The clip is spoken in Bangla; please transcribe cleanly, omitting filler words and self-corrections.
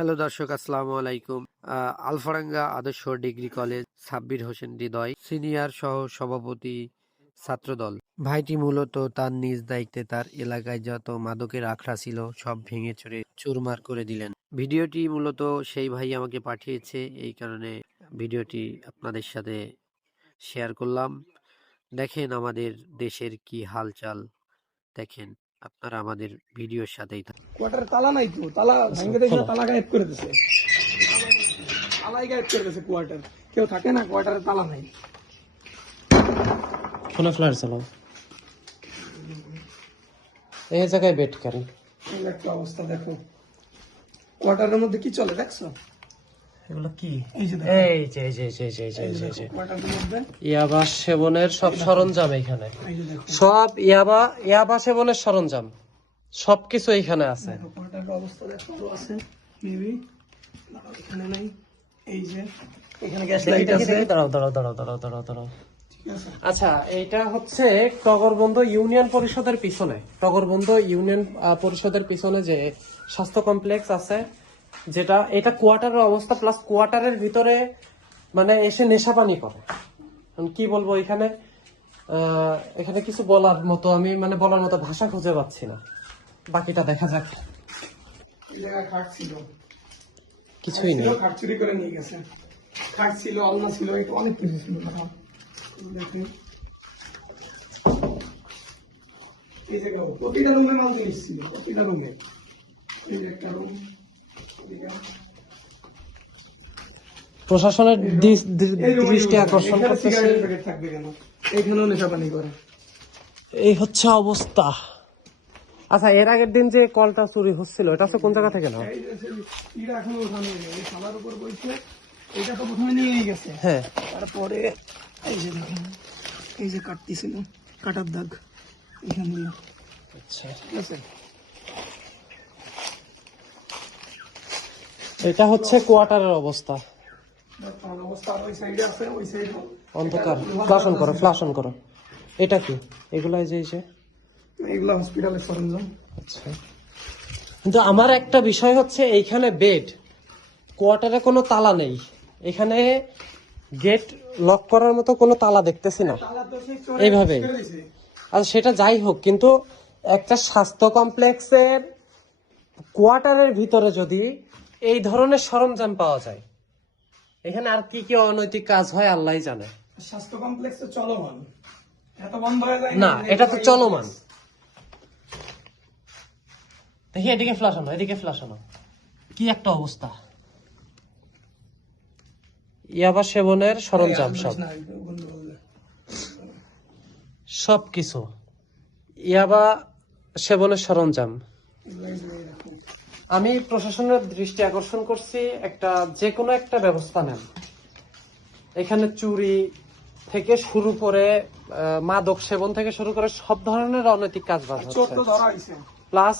হ্যালো দর্শক, আসসালামু আলাইকুম। আলফারাঙ্গা আদর্শ ডিগ্রি কলেজ সাব্বির হোসেন হৃদয় সিনিয়র সহ সভাপতি ছাত্রদল। ভাইটি মূলত তার নিজ দায়িত্বে তার এলাকায় যত মাদকের আখড়া ছিল সব ভেঙে চুরে চুরমার করে দিলেন। ভিডিওটি মূলত সেই ভাই আমাকে পাঠিয়েছে, এই কারণে ভিডিওটি আপনাদের সাথে শেয়ার করলাম। দেখেন আমাদের দেশের কি হালচাল, দেখেন আপনারা আমাদের ভিডিওর সাথেই থাকুন। কোয়ার্টারে তালা নাই তো, তালা ভাঙে দেখে তালা গায়েব করে দিছে, তালাই গায়েব করে দিছে। কোয়ার্টার কেউ থাকে না, কোয়ার্টারে তালা নাই। ফোনে ফ্ল্যাশ চালাও, এই জায়গায় বেট করেন। এই একটা অবস্থা দেখো, কোয়ার্টারের মধ্যে কি চলে দেখছো? এগুলো কি? এই যে দেখো, এই যে এই যে এই যে এই যে এই যে এই যে এই যে কোয়ার্টারের মধ্যে ইয়াবা সেবনের সব সরঞ্জাম এখানে, এই যে দেখো, সব ইয়াবা সেবনের সরঞ্জাম সবকিছু এখানে আছে। দেখো কোয়ার্টারের অবস্থা দেখো, আরো আছে মেবি, এখানে নাই। এই যে এখানে গ্যাস লাইট আছে। দাঁড়াও দাঁড়াও দাঁড়াও দাঁড়াও দাঁড়াও দাঁড়াও। ঠিক আছে, আচ্ছা, এইটা হচ্ছে টগরবন্ধ ইউনিয়ন পরিষদের পিছনে, টগরবন্ধ ইউনিয়ন পরিষদের পিছনে যে স্বাস্থ্য কমপ্লেক্স আছে, যেটা এটা কোয়ার্টারের অবস্থা, প্লাস কোয়ার্টারের ভিতরে মানে এসে নেশাপানি করে। কি বলবো, এখানে এখানে কিছু বলার মতো, আমি মানে বলার মতো ভাষা খুঁজে পাচ্ছি না। বাকিটা দেখা যাক। এই জায়গায় খাট ছিল, কিছুই নেই। খাট চুরি করে নিয়ে গেছে। খাট ছিল, আলনা ছিল, এটা অনেক কিছু ছিল। দেখুন এই জায়গায় প্রতিটা রুমে মাল জিনিস ছিল, প্রতিটা রুমে। এই যে একটা রুম, প্রশাসনের দৃষ্টি আকর্ষণ করতেছে, থাকবে কেন? এইখানেও নেশাপানি করে। এই হচ্ছে অবস্থা। আচ্ছা, এর আগের দিন যে কলটা চুরি হচ্ছিল, এটা হচ্ছে কোন জায়গা থেকে না? এই যে ইটা এখনো ওখানে নেই, এই শালার উপর বইছে। এটা তো প্রথমে নিয়ে গেছে, হ্যাঁ। তারপরে এই যে দেখেন, এই যে কাটতেছিল, কাটার দাগ এখান দিয়ে। আচ্ছা, ঠিক আছে, এটা হচ্ছে কোয়ার্টারের অবস্থা। অবস্থা আর ওই সাইডে আছে, ওই সাইডে অন্ধকার। ফ্লাশ অন করো, ফ্লাশ অন করো। এটা কি? এগুলা এই যে এগুলা হসপিটালের সরঞ্জাম। আচ্ছা, কিন্তু আমার একটা বিষয় হচ্ছে, এইখানে বেড, কোয়ার্টারে কোনো তালা নেই, এখানে গেট লক করার মতো কোনো তালা দেখতেছি না এইভাবে। আর সেটা যাই হোক, কিন্তু একটা স্বাস্থ্য কমপ্লেক্সের কোয়ার্টারের ভিতরে যদি এই ধরনের সরঞ্জাম পাওয়া যায়, এখানে আর কি কি অনৈতিক কাজ হয় আল্লাহই জানে। স্বাস্থ্য কমপ্লেক্সে চলমান, এত বন্ধ হয়ে যায় না, এটা তো চলমান। দেখি এদিকে ফ্লাশ আনো, এদিকে ফ্লাশ আনো। কি একটা অবস্থা! ইয়াবা সেবনের সরঞ্জাম সব কিছু, ইয়াবা সেবনের সরঞ্জাম। আমি প্রশাসনের দৃষ্টি আকর্ষণ করছি, একটা যে কোনো একটা ব্যবস্থা নেন। এখানে চুরি থেকে শুরু করে মাদক সেবন থেকে শুরু করে সব ধরনের অনৈতিক কাজ বাজ হচ্ছে, প্লাস